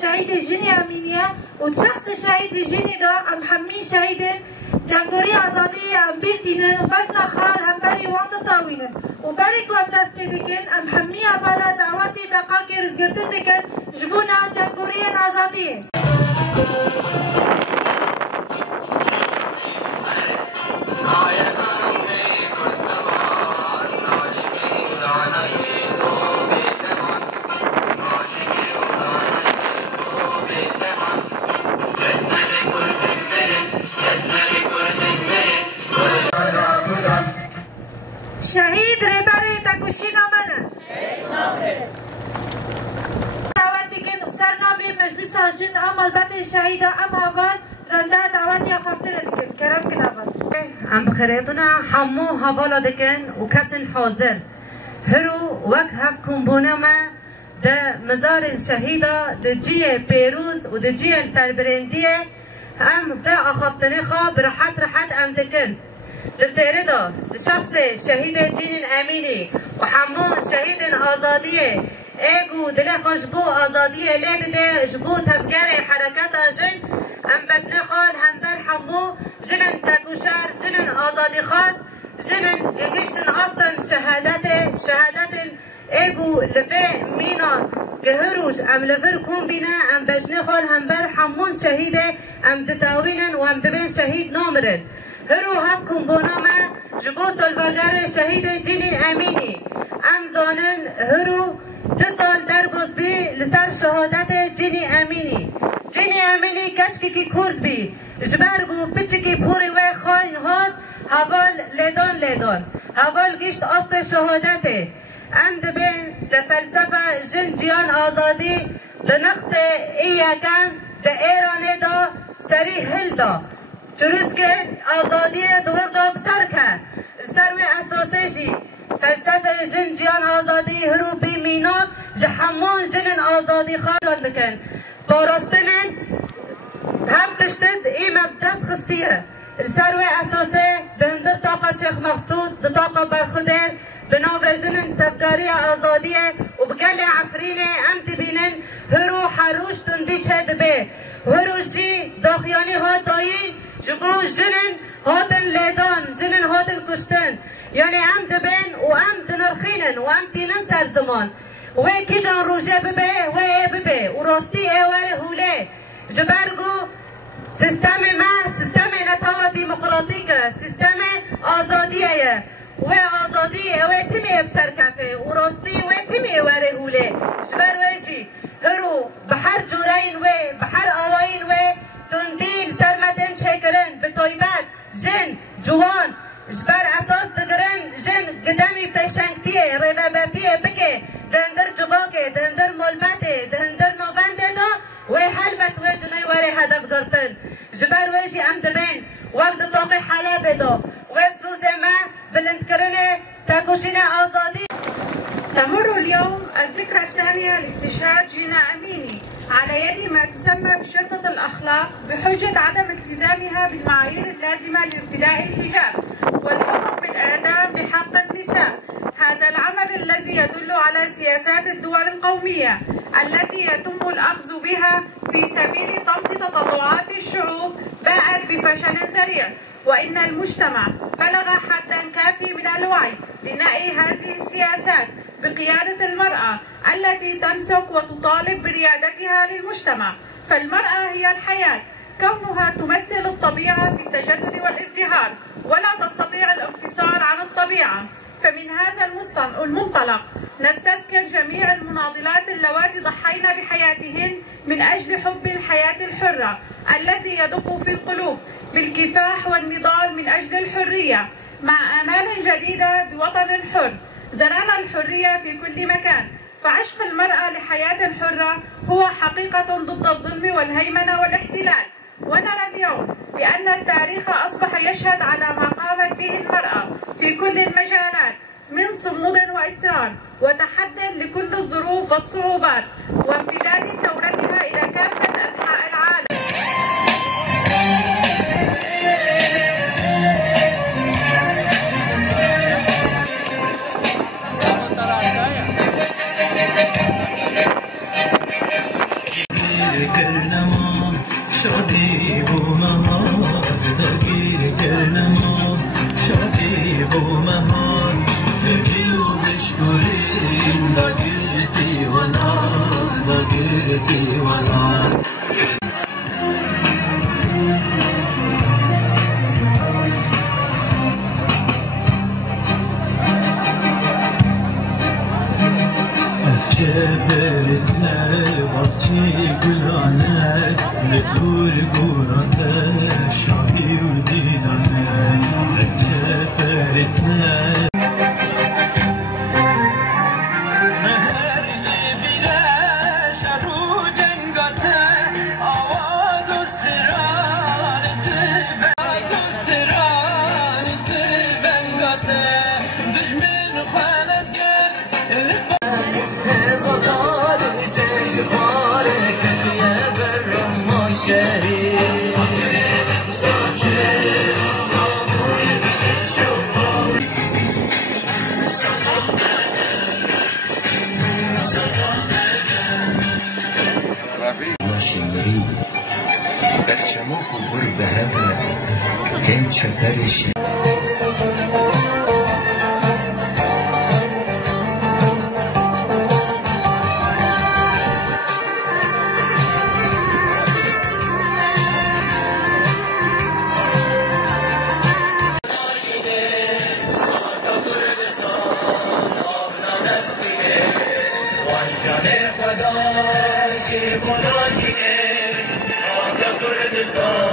شهيد الجني أمينية وشخص شهيد الجني دا أم حمين شهيدين جنگوري آزادية أم بيرتينن وبجنا خال هم بري وانت طاوينن وبريك وام دست بيدكن أم حمية فالا دعواتي دقاكي رزقرتن دكن جبونا جنگوري آزادية شهيد رباري تاكوشينا منا دعواتي كن سرنا بمجلس الجن أم البت الشهيدة أم هفال رندا دعواتي خفتنا دكن كرم كنافل عم بخيراتنا حمو هفالا دكن وكسن حاضر هرو وك هفكم بونما ده مزار الشهيدة ده جيه بيروز وده جيه السربرندية أم في أخفتني خا برحات رحات أم دكن لسيردا لشخص شهيد جين أميني وحمون شهيد آزادية ايجو دل خشبو آزادية ليد ده جبو تفجر حركات جن أم بشنا خال هم بر حمو جنن تكوشار جنن آزادي خاص جنن يجيشتن أصلا شهادات ايجو لبي مينا جهروج أم لفر كون بنا أم بشنا خال هم بر حمون شهيدة أم تتاوينن وأم تبين شهيد نامرن هرو هفكم بوناما جبو سلفاگر شهید جنین امینی ام زانن هرو 2 سال درباز بی لسر شهادت جنی امینی کچکی کی کرد بی جبرگو پچکی پوری و خاین هاد حوال لیدان حوال گشت اصل شهادته ام دبین ده فلسفه جن جیان آزادی ده نخت ایکم ده ایرانه دا سری هل دا چروز که آزادی دور دا بسر که سر و اساسه جی فلسفه جن جیان آزادی هرو بی میناد جحمون جنن آزادی خواهد دکن باراستنن هفتشتد ایم بدست خستیه سر و اساسه دهندر طاقه شیخ مقصود ده طاقه برخودر بناو جنن تفگاری آزادیه و بگل عفرینه ام تبینن هرو حروش تندی چه دبه هرو جی داخیانی ها داین جبو جنن هاتن لیدان جنن هاتن کشتن یعنی ام دبن و ام دنرخینن و ام تینن سر زمان و کی جان روژه ببه و ای ببه و راستی ایوار هوله جبرگو سیستم نتاوا دیمقراطیکه سیستم آزادیه و آزادی و تیمی بسر کفه و راستی و تیمی ایوار هوله جبر ویشی هرو بحر جورین و بحر آواین و تندیل سرمتن چکرن به طیبت جن جوان جبر اساس دگرن جن قدمی پیشنگتیه ریوبرتیه بکه دهندر جواکه دهندر ملمته دهندر نوونده دا و حلبت و جنای واره هدف گرتن جبر ویجی ام دبین وقت طاقی حلب دا و سوز ما بلند کرنه تاکوشین آزادی. تمر اليوم الذكرى الثانية لاستشهاد جينا أميني على يد ما تسمى بشرطة الأخلاق بحجة عدم التزامها بالمعايير اللازمة لارتداء الحجاب والحكم بالإعدام بحق النساء. هذا العمل الذي يدل على سياسات الدول القومية التي يتم الأخذ بها في سبيل طمس تطلعات الشعوب باءت بفشل ذريع، وإن المجتمع بلغ حدا كافي من الوعي لنأي هذه السياسات بقيادة المرأة التي تمسك وتطالب بريادتها للمجتمع، فالمرأة هي الحياة، كونها تمثل الطبيعة في التجدد والازدهار ولا تستطيع الانفصال عن الطبيعة. فمن هذا المنطلق نستذكر جميع المناضلات اللواتي ضحين بحياتهن من أجل حب الحياة الحرة الذي يدق في القلوب بالكفاح والنضال من أجل الحرية، مع آمال جديدة بوطن حر. زرعنا الحرية في كل مكان، فعشق المرأة لحياة حرة هو حقيقة ضد الظلم والهيمنة والاحتلال. ونرى اليوم بأن التاريخ أصبح يشهد على ما قامت به المرأة في كل المجالات من صمود وإصرار وتحدي لكل الظروف والصعوبات، وامتداد ثورتها إلى كافة أنحاء العالم. Kurdistan